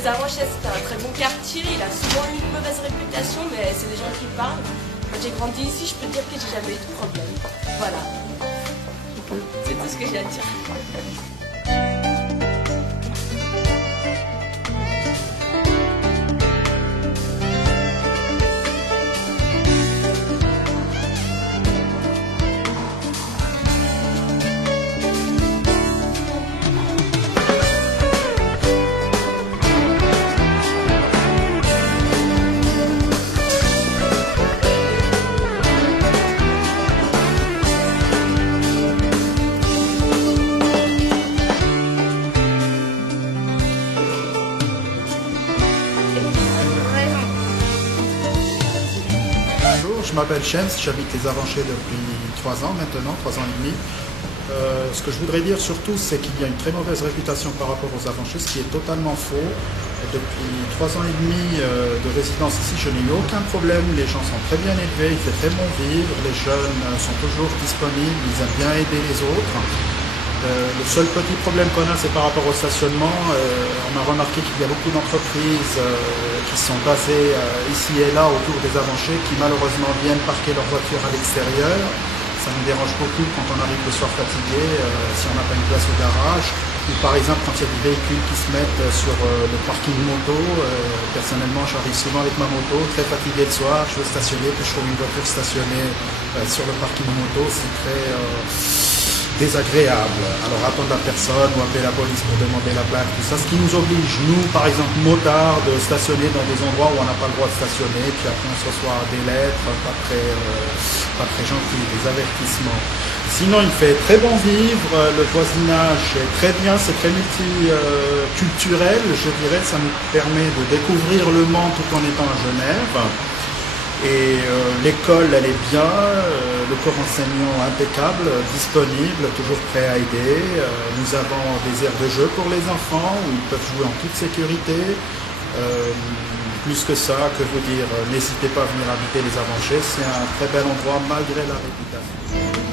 Les Avanchais, c'est un très bon quartier, il a souvent eu une mauvaise réputation, mais c'est des gens qui parlent. Quand j'ai grandi ici, je peux dire que j'ai jamais eu de problème. Voilà. C'est tout ce que j'ai à dire. Bonjour, je m'appelle James, j'habite les Avanchais depuis 3 ans maintenant, 3 ans et demi. Ce que je voudrais dire surtout, c'est qu'il y a une très mauvaise réputation par rapport aux Avanchais, ce qui est totalement faux. Depuis 3 ans et demi de résidence ici, je n'ai eu aucun problème, les gens sont très bien élevés, il fait très bon vivre, les jeunes sont toujours disponibles, ils aiment bien aider les autres. Le seul petit problème qu'on a, c'est par rapport au stationnement. On a remarqué qu'il y a beaucoup d'entreprises qui sont basées ici et là autour des Avanchais qui malheureusement viennent parquer leurs voitures à l'extérieur. Ça nous dérange beaucoup quand on arrive le soir fatigué, si on n'a pas une place au garage. Ou par exemple quand il y a des véhicules qui se mettent sur le parking moto. Personnellement, j'arrive souvent avec ma moto, très fatigué le soir, je veux stationner, puis je trouve une voiture stationnée sur le parking moto, c'est très désagréable. Alors attendre la personne ou appeler la police pour demander la plaque, tout ça, ce qui nous oblige, nous, par exemple, motards, de stationner dans des endroits où on n'a pas le droit de stationner, puis après on se reçoit des lettres pas très gentilles, des avertissements. Sinon, il fait très bon vivre, le voisinage est très bien, c'est très multiculturel, je dirais, ça nous permet de découvrir le Mans tout en étant à Genève. Et l'école, elle est bien, le corps enseignant impeccable, disponible, toujours prêt à aider. Nous avons des aires de jeu pour les enfants où ils peuvent jouer en toute sécurité. Plus que ça, que vous dire, n'hésitez pas à venir habiter les Avanchais, c'est un très bel endroit malgré la réputation.